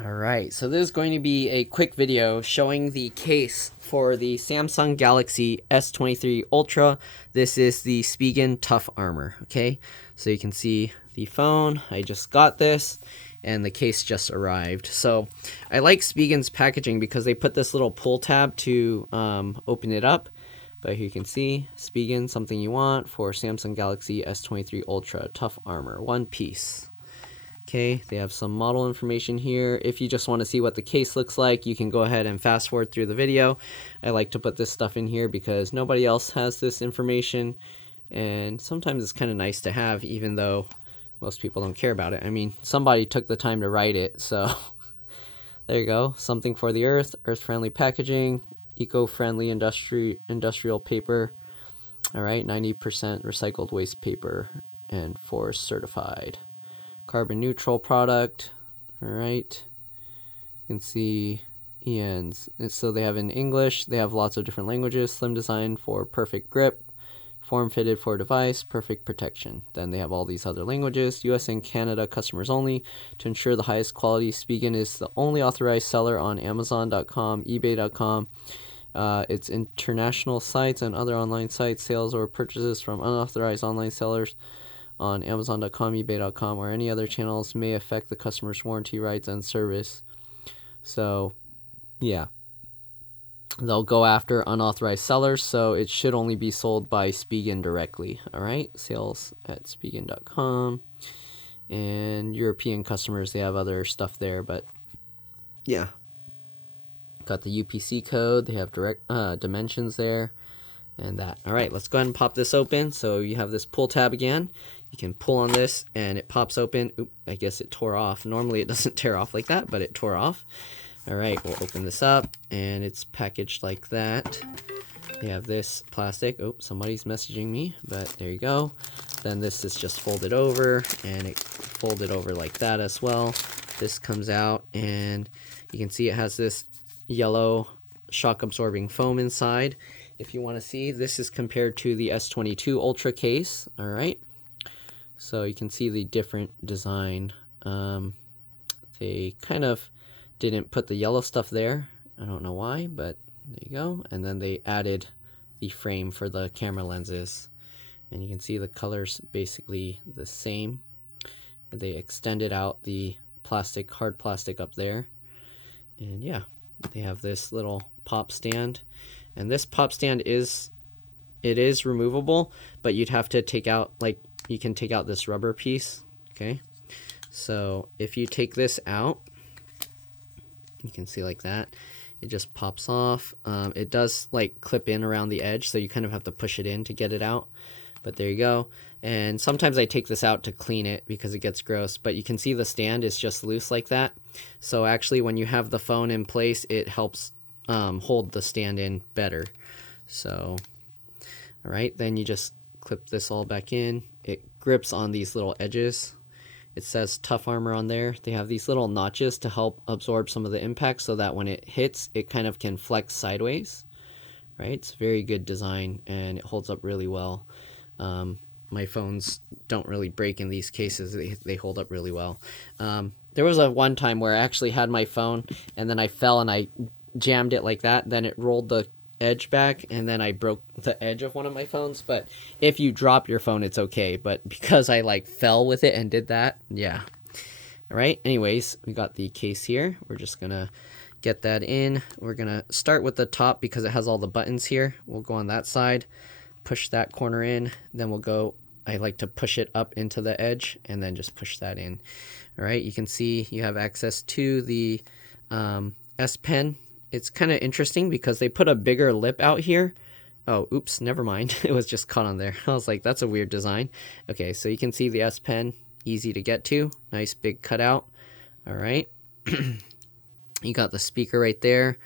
Alright, so this is going to be a quick video showing the case for the Samsung Galaxy S23 Ultra. This is the Spigen Tough Armor, okay? So you can see the phone, I just got this, and the case just arrived. So I like Spigen's packaging because they put this little pull tab to open it up. But here you can see, Spigen, something you want for Samsung Galaxy S23 Ultra Tough Armor, one piece. Okay, they have some model information here. If you just want to see what the case looks like, you can go ahead and fast forward through the video. I like to put this stuff in here because nobody else has this information, and sometimes it's kind of nice to have, even though most people don't care about it. I mean, somebody took the time to write it, so there you go. Something for the earth, earth-friendly packaging, eco-friendly industrial paper. All right, 90% recycled waste paper and forest certified. Carbon neutral product. All right, you can see ENs. So they have in English, they have lots of different languages. Slim design for perfect grip, form fitted for device, perfect protection. Then they have all these other languages. US and Canada customers only. To ensure the highest quality, Spigen is the only authorized seller on Amazon.com, eBay.com. It's international sites and other online sites. Sales or purchases from unauthorized online sellers on Amazon.com, eBay.com, or any other channels may affect the customer's warranty rights and service. So, yeah, they'll go after unauthorized sellers, so it should only be sold by Spigen directly. All right, sales at Spigen.com. And European customers, they have other stuff there, but yeah. Got the UPC code, they have direct dimensions there. And that. All right, let's go ahead and pop this open. So you have this pull tab again. You can pull on this and it pops open. Oop, I guess it tore off. Normally it doesn't tear off like that, but it tore off. All right, we'll open this up and it's packaged like that. They have this plastic. Oh, somebody's messaging me, but there you go. Then this is just folded over and it folded over like that as well. This comes out and you can see it has this yellow shock absorbing foam inside. If you want to see, this is compared to the S22 Ultra case. All right, so you can see the different design. They kind of didn't put the yellow stuff there. I don't know why, but there you go. And then they added the frame for the camera lenses. And you can see the colors basically the same. They extended out the plastic, hard plastic up there. And yeah, they have this little pop stand. And this pop stand is removable, but you'd have to take out, like, you can take out this rubber piece, okay? So if you take this out, you can see like that, it just pops off. It does like clip in around the edge, so you kind of have to push it in to get it out, but there you go. And sometimes I take this out to clean it because it gets gross, but you can see the stand is just loose like that. So actually when you have the phone in place, it helps hold the stand in better. So, all right, then you just clip this all back in. It grips on these little edges. It says Tough Armor on there. They have these little notches to help absorb some of the impact so that when it hits, it kind of can flex sideways, right? It's very good design and it holds up really well. My phones don't really break in these cases. They hold up really well. There was one time where I actually had my phone and then I fell and I jammed it like that, then it rolled the edge back and then I broke the edge of one of my phones. But if you drop your phone, it's okay, but because I like fell with it and did that, yeah. All right, anyways, we got the case here. We're just gonna get that in. We're gonna start with the top because it has all the buttons here. We'll go on that side, push that corner in, then we'll go, I like to push it up into the edge and then just push that in. All right, you can see you have access to the S Pen. It's kind of interesting because they put a bigger lip out here. Oh, oops, never mind. It was just caught on there. I was like, that's a weird design. Okay, so you can see the S Pen, easy to get to. Nice big cutout. All right. You got the speaker right there,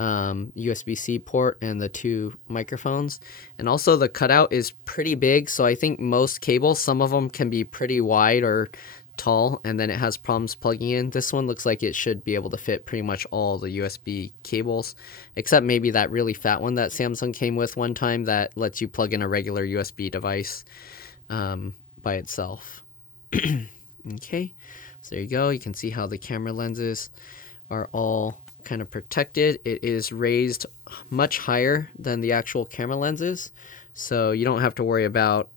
USB-C port, and the two microphones. And also the cutout is pretty big, so I think most cables, some of them can be pretty wide or tall, and then it has problems plugging in. This one looks like it should be able to fit pretty much all the USB cables, except maybe that really fat one that Samsung came with one time that lets you plug in a regular USB device by itself. Okay, So there you go. You can see how the camera lenses are all kind of protected. It is raised much higher than the actual camera lenses, so you don't have to worry about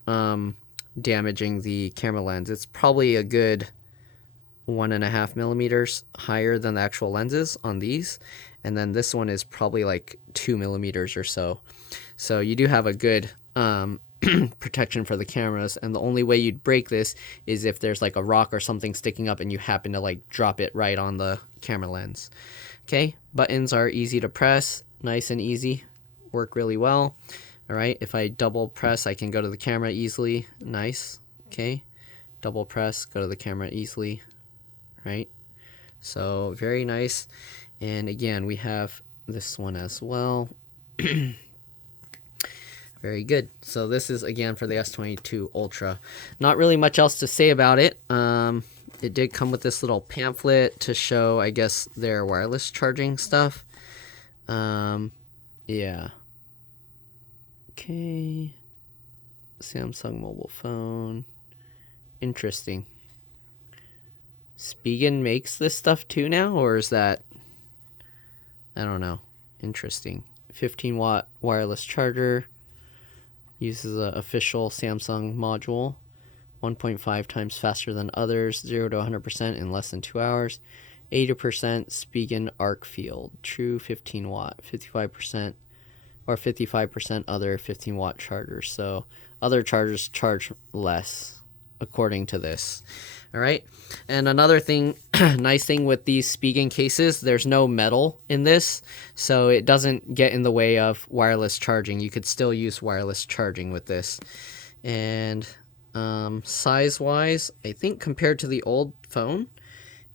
damaging the camera lens. It's probably a good 1.5 millimeters higher than the actual lenses on these, and then this one is probably like 2 millimeters or so. So you do have a good protection for the cameras, and the only way you'd break this is if there's like a rock or something sticking up and you happen to like drop it right on the camera lens. Okay, buttons are easy to press, nice and easy, work really well. All right, if I double press, I can go to the camera easily. Nice. Okay, double press, go to the camera easily. Right, so very nice. And again, we have this one as well. Very good. So this is again for the S22 Ultra. Not really much else to say about it. It did come with this little pamphlet to show, I guess, their wireless charging stuff. Yeah. Okay. Samsung mobile phone. Interesting. Spigen makes this stuff too now, or is that, I don't know. Interesting. 15-watt wireless charger. Uses an official Samsung module. 1.5 times faster than others. 0 to 100% in less than 2 hours. 80% Spigen arc field. True 15 watt. 55% or 55% other 15 watt chargers. So other chargers charge less according to this. All right. And another thing, nice thing with these Spigen cases, there's no metal in this, so it doesn't get in the way of wireless charging. You could still use wireless charging with this. And size-wise, I think compared to the old phone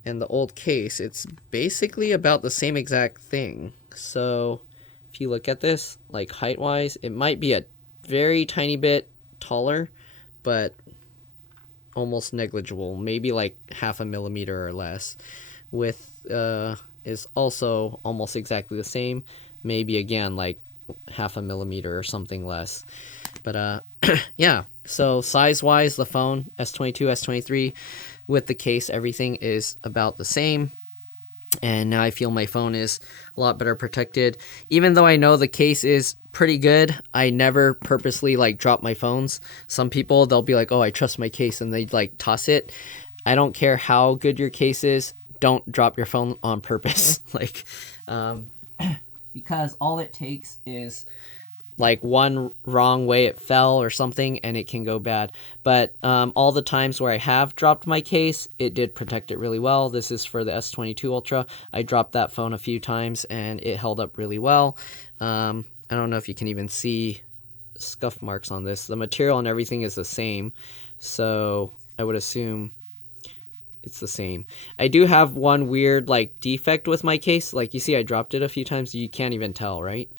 and the old case, it's basically about the same exact thing. So if you look at this, like height-wise, it might be a very tiny bit taller, but almost negligible, maybe like 0.5 millimeter or less. Width is also almost exactly the same, maybe again like 0.5 millimeter or something less. But yeah, so size wise, the phone S22, S23 with the case, everything is about the same. And now I feel my phone is a lot better protected. Even though I know the case is pretty good, I never purposely like drop my phones. Some people, they'll be like, oh, I trust my case, and they like toss it. I don't care how good your case is. Don't drop your phone on purpose. Like, because all it takes is like one wrong way it fell or something, and it can go bad. But all the times where I have dropped my case, it did protect it really well. This is for the S22 Ultra. I dropped that phone a few times and it held up really well. I don't know if you can even see scuff marks on this. The material and everything is the same, so I would assume it's the same. I do have one weird like defect with my case. Like you see, I dropped it a few times. You can't even tell, right?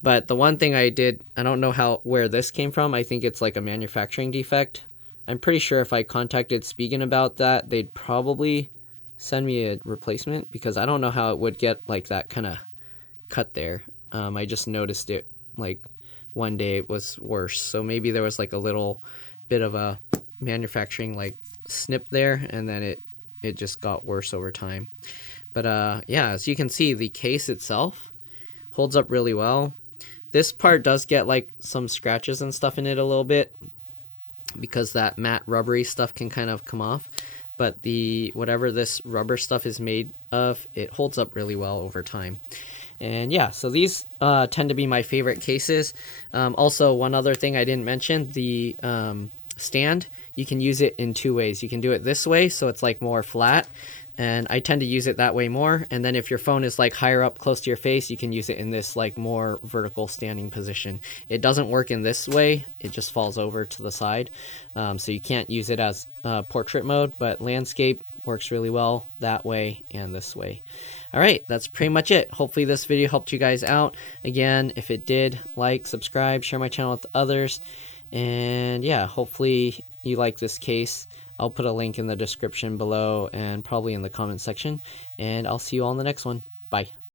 But the one thing I did, I don't know where this came from. I think it's like a manufacturing defect. I'm pretty sure if I contacted Spigen about that, they'd probably send me a replacement, because I don't know how it would get like that kind of cut there. I just noticed it like one day it was worse. So maybe there was like a little bit of a manufacturing like snip there, and then it just got worse over time. But yeah, as you can see, the case itself holds up really well. This part does get like some scratches and stuff in it a little bit, because that matte rubbery stuff can kind of come off. But the whatever this rubber stuff is made of, it holds up really well over time. And yeah, so these tend to be my favorite cases. Also, one other thing I didn't mention, the stand, you can use it in two ways. You can do it this way, so it's like more flat, and I tend to use it that way more. And then if your phone is like higher up close to your face, you can use it in this like more vertical standing position. It doesn't work in this way, it just falls over to the side. So you can't use it as portrait mode, but landscape works really well that way and this way. All right, that's pretty much it. Hopefully this video helped you guys out. Again, if it did, like, subscribe, share my channel with others. And yeah, hopefully you like this case. I'll put a link in the description below and probably in the comment section. And I'll see you all in the next one. Bye.